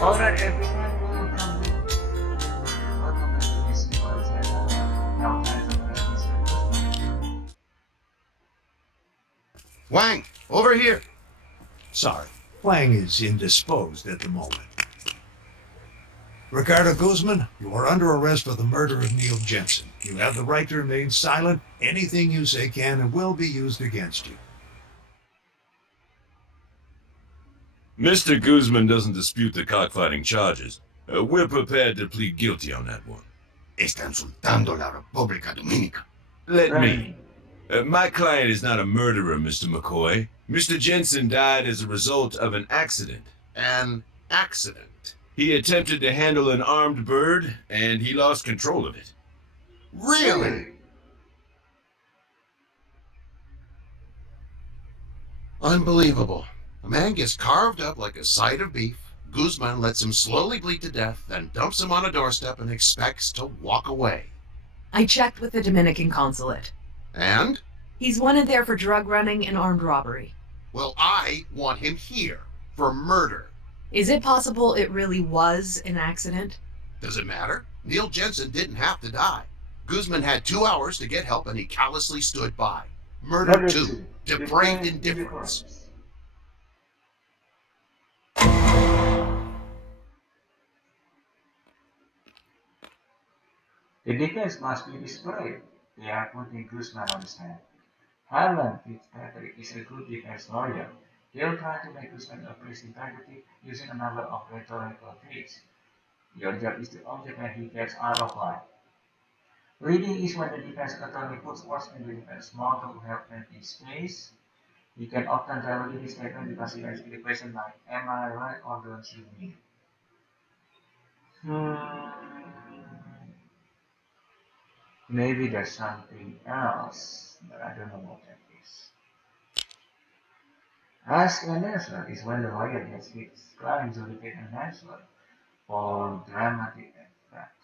Alright everyone, welcome back to this video channel. Now time to practice. Wang, over here. Sorry, Wang is indisposed at the moment. Ricardo Guzman, you are under arrest for the murder of Neil Jenson. You have the right to remain silent. Anything you say can and will be used against you. Mr. Guzman doesn't dispute the cockfighting charges. We're prepared to plead guilty on that one. Está insultando la República Dominicana. Let me. My client is not a murderer, Mr. McCoy. Mr. Jenson died as a result of an accident. An accident. He attempted to handle an armed bird, and he lost control of it. Really? Unbelievable. A man gets carved up like a side of beef. Guzman lets him slowly bleed to death, then dumps him on a doorstep and expects to walk away. I checked with the Dominican consulate. And? He's wanted there for drug running and armed robbery. Well, I want him here for murder. Is it possible it really was an accident? Does it matter? Neil Jenson didn't have to die. Guzman had 2 hours to get help and he callously stood by. Murder 2. Depraved Indifference. The defense must be displayed. They are putting Guzman on the stand. Harlan Fitzpatrick is a good defense lawyer. He'll try to make Guzman appear sympathetic using a number of rhetorical tricks. Your job is to object when he gets out of line. Leading is when the defense attorney puts words in the defense mouth to help them his case. He can often validate his statement because he asks the question like, am I right or don't you mean? Maybe there's something else, but I don't know what that is. Ask and answer is when the lawyer gets his client to repeat an answer for dramatic effect.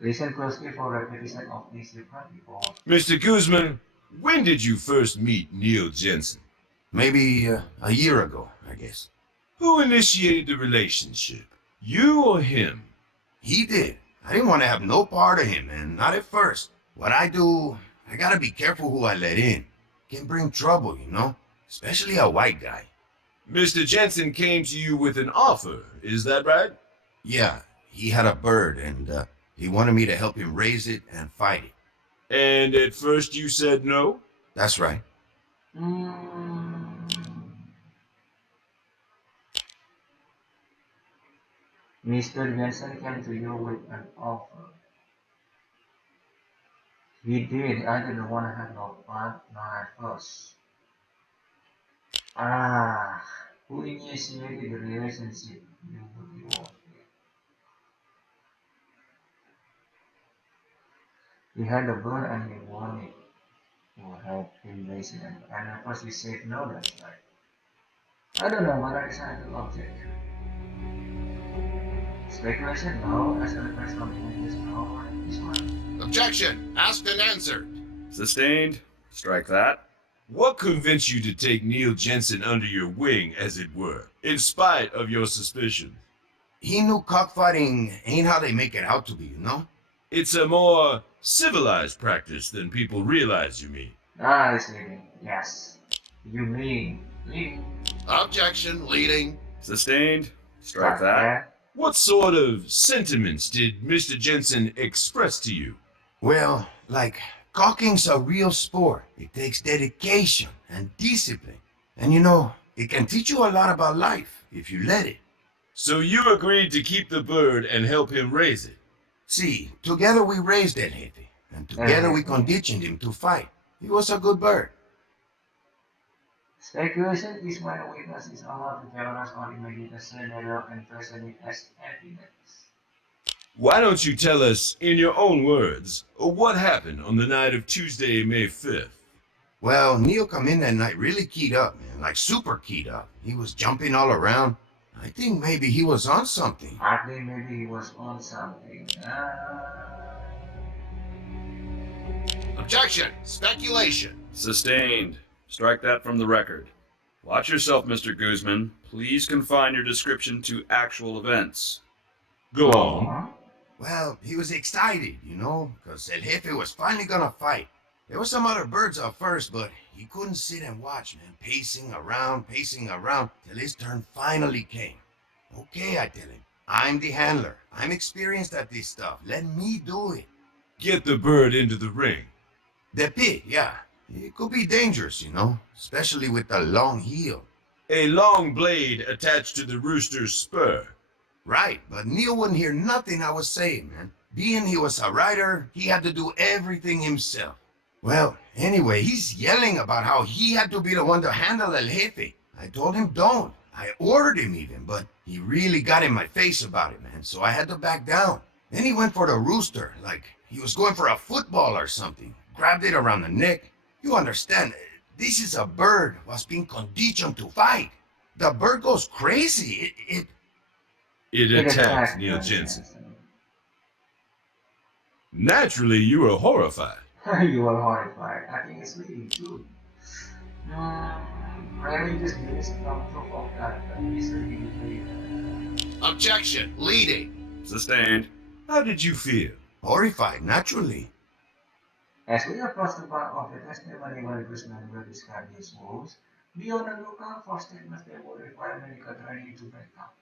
Listen closely for repetition of this different before. Mr. Guzman, when did you first meet Neil Jenson? Maybe a year ago, I guess. Who initiated the relationship? You or him? He did. I didn't want to have no part of him, and not at first. What I do, I gotta be careful who I let in. Can bring trouble, you know? Especially a white guy. Mr. Jenson came to you with an offer, is that right? Yeah, he had a bird, and he wanted me to help him raise it and fight it. And at first you said no? That's right. Mr. Jenson came to you with an offer. He did. I didn't want to have no partner at first. Who initiated the relationship you would be with? He had a bird and he wanted to help him raise it, and at first he said no, that's right. I don't know, but I decided to object. Speculation? No. As a request from the no, or this one. Objection! Asked and answered. Sustained. Strike that. What convinced you to take Neil Jenson under your wing, as it were, in spite of your suspicions? He knew cockfighting ain't how they make it out to be, you know? It's a more civilized practice than people realize, you mean. I see. Yes. You mean leading? Objection, leading. Sustained. Strike that. What sort of sentiments did Mr. Jenson express to you? Well, like, cocking's a real sport. It takes dedication and discipline. And you know, it can teach you a lot about life if you let it. So you agreed to keep the bird and help him raise it? See, together we raised that hippie, and together we conditioned him to fight. He was a good bird. Speculation is when a witness is allowed to tell us or imagine a scenario and present it as evidence. Why don't you tell us, in your own words, what happened on the night of Tuesday, May 5th? Well, Neil come in that night really keyed up, man, like super keyed up. He was jumping all around. I think maybe he was on something. I think maybe he was on something. Objection! Speculation! Sustained. Strike that from the record. Watch yourself, Mr. Guzman. Please confine your description to actual events. Go on. Well, he was excited, because El Jefe was finally gonna fight. There were some other birds at first, but he couldn't sit and watch, man, pacing around, till his turn finally came. Okay, I tell him, I'm the handler. I'm experienced at this stuff. Let me do it. Get the bird into the ring. The pit, yeah. It could be dangerous, especially with the long heel. A long blade attached to the rooster's spur. Right, but Neil wouldn't hear nothing I was saying, man. Being he was a rider, he had to do everything himself. Well, anyway, he's yelling about how he had to be the one to handle El Jefe. I told him don't. I ordered him even, but he really got in my face about it, man, so I had to back down. Then he went for the rooster, like he was going for a football or something. Grabbed it around the neck. You understand, this is a bird was being conditioned to fight. The bird goes crazy. It attacked Neil Jenson. Naturally, you were horrified. You were horrified. I think it's really good. Really just gives some proof of that he's really Objection, leading. Sustained. How did you feel? Horrified, naturally. As we approach the part of the testimony where Guzman will describe his moves, be on the lookout for statements that will require medical training to back up.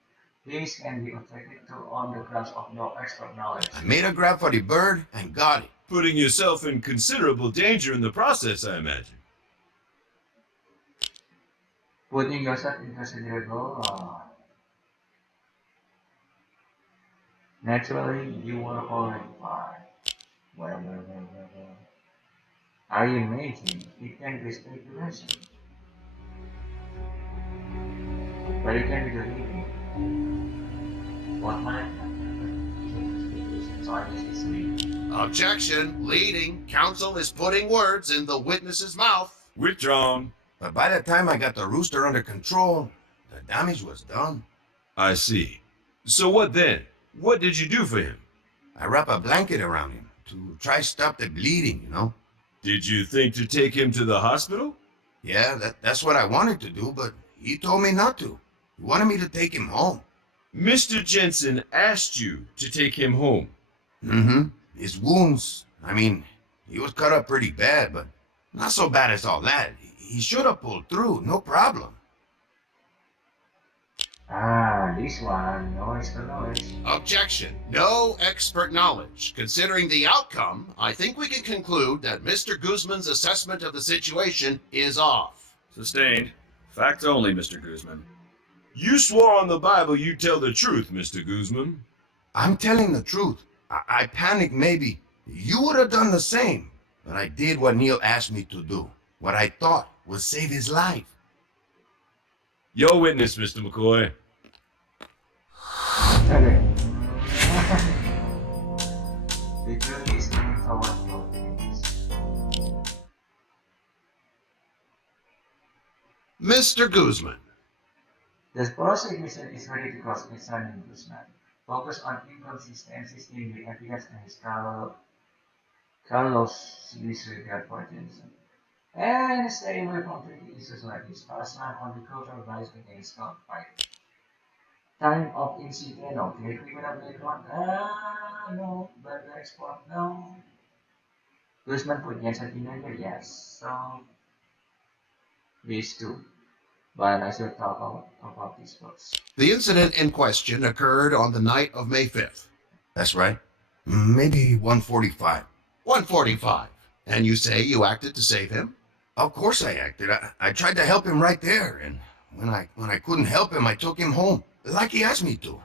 These can be objected to on the grounds of no expert knowledge. I made a grab for the bird and got it. Putting yourself in considerable danger in the process, I imagine. Putting yourself in considerable. Naturally, you were horrified. Well. Are you making? It can be speculation. But it can be the reading. What might happen? So I guess it's me. Objection, leading. Counsel is putting words in the witness's mouth. Withdrawn. But by the time I got the rooster under control, the damage was done. I see. So what then? What did you do for him? I wrapped a blanket around him to try stop the bleeding, Did you think to take him to the hospital? Yeah, that's what I wanted to do, but he told me not to. He wanted me to take him home. Mr. Jenson asked you to take him home. Mm-hmm. His wounds, he was cut up pretty bad, but not so bad as all that. He should have pulled through, no problem. This one, no expert knowledge. Objection. No expert knowledge. Considering the outcome, I think we can conclude that Mr. Guzman's assessment of the situation is off. Sustained. Fact only, Mr. Guzman. You swore on the Bible you'd tell the truth, Mr. Guzman. I'm telling the truth. I panicked maybe. You would have done the same. But I did what Neil asked me to do. What I thought would save his life. Your witness, Mr. McCoy. Okay. The jury is coming forward for things. Mr. Guzman. The prosecution is ready to cross-examine Guzman, focus on inconsistencies in the evidence and his Carlos' disregard for Jenson, and stay away from tricky issues like his past time on the cultural bias against gunfight. Time of incident, okay, criminal background, no, burger export, no. Guzman put Jenson in there, yes, so these two. But I should talk about this first. The incident in question occurred on the night of May 5th. That's right. Maybe 1:45. 1:45. And you say you acted to save him? Of course I acted. I tried to help him right there, and when I couldn't help him, I took him home, like he asked me to.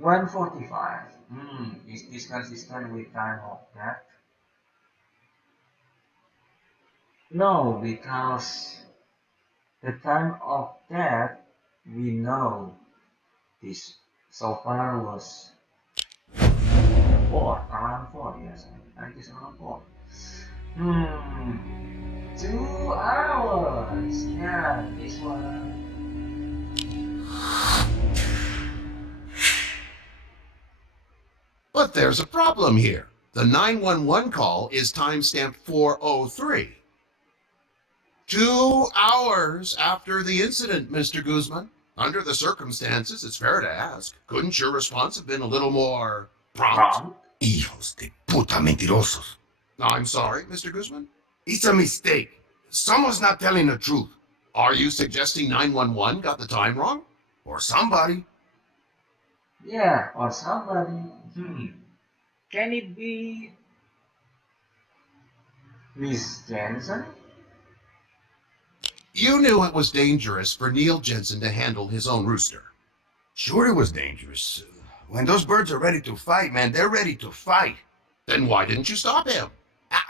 1:45. Is this consistent with time of death? No, because the time of death we know this so far was around 4, yes, I guess around 4. 2 hours. Yeah, this one. But there's a problem here. The 911 call is timestamped 4:03. 2 hours after the incident, Mr. Guzman. Under the circumstances, it's fair to ask. Couldn't your response have been a little more prompt? Prompt? Hijos de puta mentirosos. I'm sorry, Mr. Guzman. It's a mistake. Someone's not telling the truth. Are you suggesting 911 got the time wrong? Or somebody? Yeah, or somebody. Can it be Miss Jenson? You knew it was dangerous for Neil Jenson to handle his own rooster. Sure it was dangerous. When those birds are ready to fight, man, they're ready to fight. Then why didn't you stop him?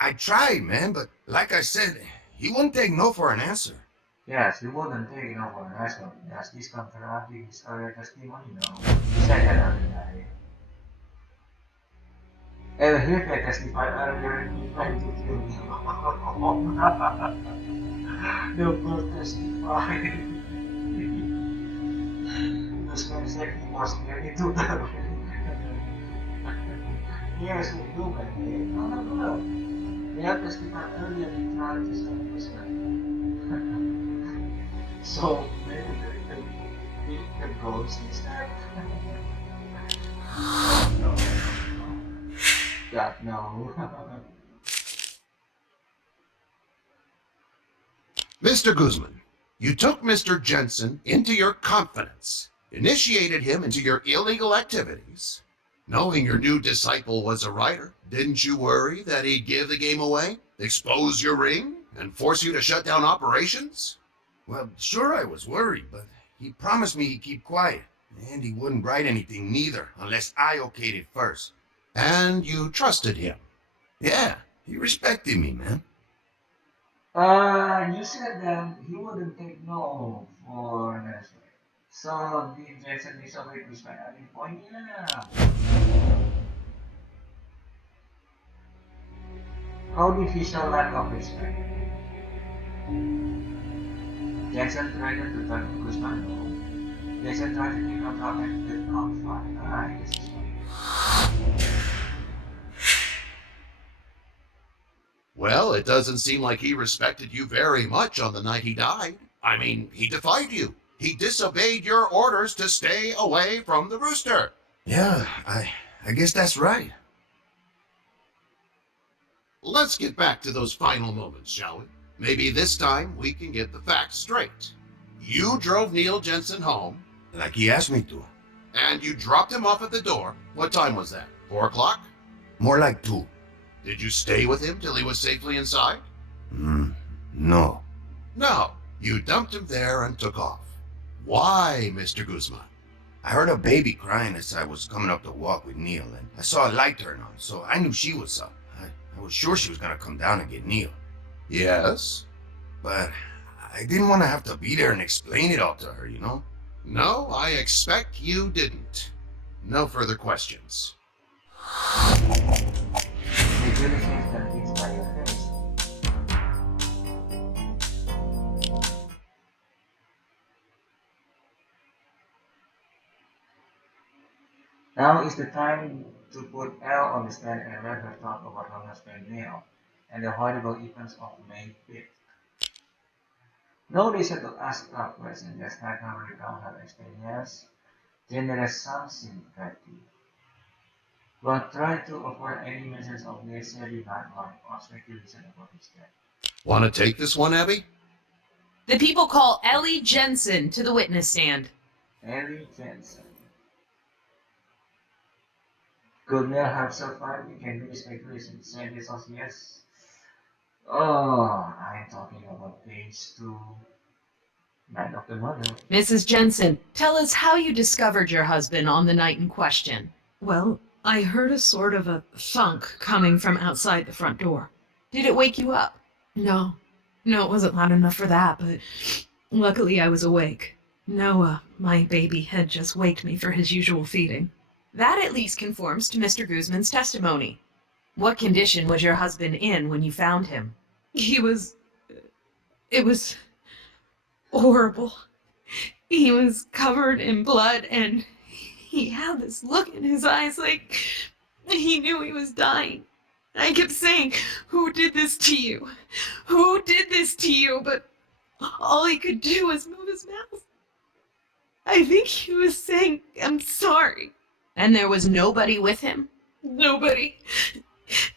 I tried, man, but like I said, he wouldn't take no for an answer. Yes, he wouldn't take it over an answer. Yes, this contradicting his earlier testimony, He said that earlier. And he had testified earlier he tried to kill me. The bird testified. This man said he was very to the Yes, we do, but no. They have testified earlier he tried to save this man. So maybe the ghost instead. No. God, no. Mr. Guzman, you took Mr. Jensen into your confidence, initiated him into your illegal activities. Knowing your new disciple was a writer, didn't you worry that he'd give the game away, expose your ring, and force you to shut down operations? Well, sure I was worried, but he promised me he'd keep quiet, and he wouldn't write anything neither, unless I okayed it first. And you trusted him. Yeah, he respected me, man. You said that he wouldn't take no for an answer. So the Jensen is already respect at the point, yeah. How did he show lack of respect? Jensen tried to turn Guzman no. Jensen tried to take out and did not fight. I guess it's funny. Well, it doesn't seem like he respected you very much on the night he died. I mean, he defied you. He disobeyed your orders to stay away from the rooster. Yeah, I guess that's right. Let's get back to those final moments, shall we? Maybe this time we can get the facts straight. You drove Neil Jensen home. Like he asked me to. And you dropped him off at the door. What time was that? 4 o'clock? More like 2. Did you stay with him till he was safely inside? No. No. You dumped him there and took off. Why, Mr. Guzman? I heard a baby crying as I was coming up the walk with Neil, and I saw a light turn on, so I knew she was up. I was sure she was going to come down and get Neil. Yes? But I didn't want to have to be there and explain it all to her, you know? No, I expect you didn't. No further questions. They really changed their things by your face. Now is the time to put Elle on the stand and let her talk about her husband Neil and the horrible events of May 5th. No reason to ask tough questions, just let her recount her experience, generate some sympathy. But try to avoid any mentions of necessary background or speculation about his death. Want to take this one, Abbie? The people call Ellie Jensen to the witness stand. Neil Jenson. Could Neil have survived? We can do speculation. Sandy says yes. Oh, I'm talking about page 2. Night of the murder. Mrs. Jensen, tell us how you discovered your husband on the night in question. Well, I heard a sort of a thunk coming from outside the front door. Did it wake you up? No, it wasn't loud enough for that, but luckily I was awake. Noah, my baby, had just waked me for his usual feeding. That at least conforms to Mr. Guzman's testimony. What condition was your husband in when you found him? It was horrible. He was covered in blood and he had this look in his eyes like he knew he was dying. I kept saying, "Who did this to you? Who did this to you?" But all he could do was move his mouth. I think he was saying, "I'm sorry." And there was nobody with him? Nobody.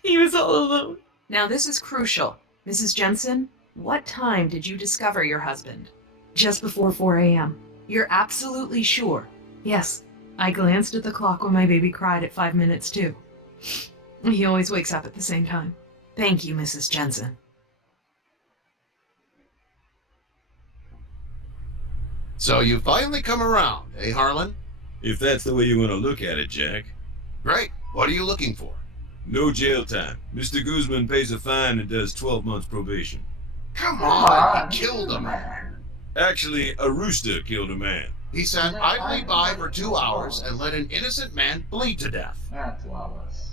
He was all alone. Now this is crucial. Mrs. Jensen, what time did you discover your husband? Just before 4 a.m. You're absolutely sure? Yes. I glanced at the clock when my baby cried at 5 minutes too. He always wakes up at the same time. Thank you, Mrs. Jensen. So you finally come around, eh, Harlan? If that's the way you want to look at it, Jack. Great. What are you looking for? No jail time. Mr. Guzman pays a fine and does 12 months probation. Come on, he killed a man. Actually, a rooster killed a man. He sat idly by for 2 hours and let an innocent man bleed to death. 2 hours.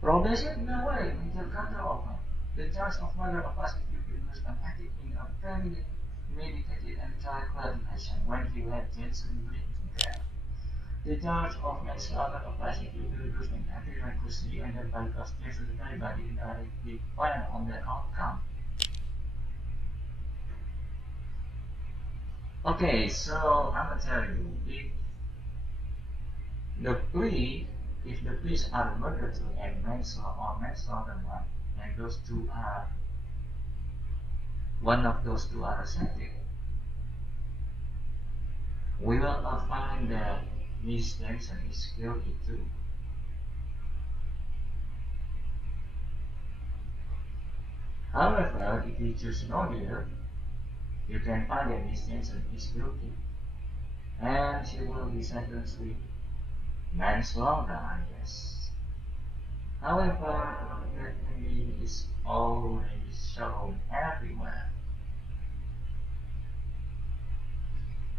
Probation? No way. Until counter-offer. The charge of murder of prosecution was acted in a premeditated and calculated fashion when he let Jensen bleed to death. The charge of manslaughter of prosecution was acted recklessly and thereby caused death to anybody indirectly dependent on the outcome. Okay, so I'm gonna tell you, if the pleas are murder to and manslaughter or manslaughter one, and those two are, one of those two are accepted, we will find that Miss Jensen is guilty too. However, if you choose no deal, you can find that Miss Jensen is guilty, and she will be sentenced with manslaughter, I guess. However, that ending is always shown everywhere.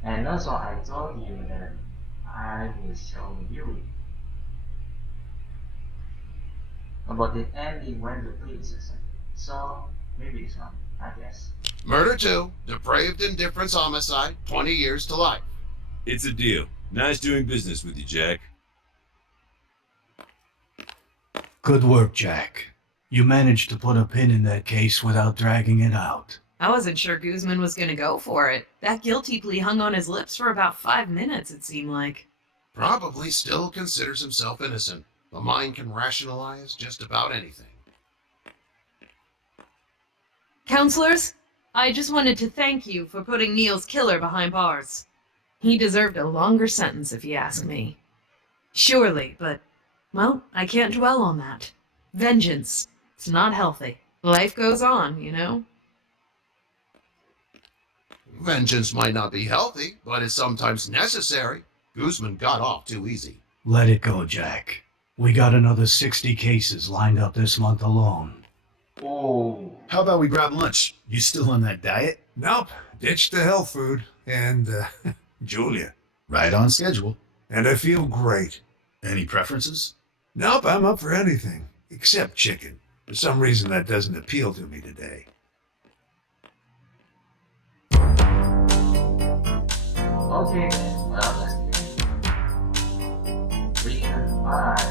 And also, I told you that I will show you about the ending when the plea is accepted. So, maybe it's one, I guess. Murder 2, depraved indifference homicide, 20 years to life. It's a deal. Nice doing business with you, Jack. Good work, Jack. You managed to put a pin in that case without dragging it out. I wasn't sure Guzman was going to go for it. That guilty plea hung on his lips for about 5 minutes, it seemed like. Probably still considers himself innocent. The mind can rationalize just about anything. Counselors, I just wanted to thank you for putting Neil's killer behind bars. He deserved a longer sentence, if you ask me. Surely, but, well, I can't dwell on that. Vengeance. It's not healthy. Life goes on, you know? Vengeance might not be healthy, but it's sometimes necessary. Guzman got off too easy. Let it go, Jack. We got another 60 cases lined up this month alone. Oh, How about we grab lunch? You still on that diet? Nope. Ditched the health food. And, Julia. Right on schedule. And I feel great. Any preferences? Nope, I'm up for anything. Except chicken. For some reason that doesn't appeal to me today. okay, well, let's do it. We can find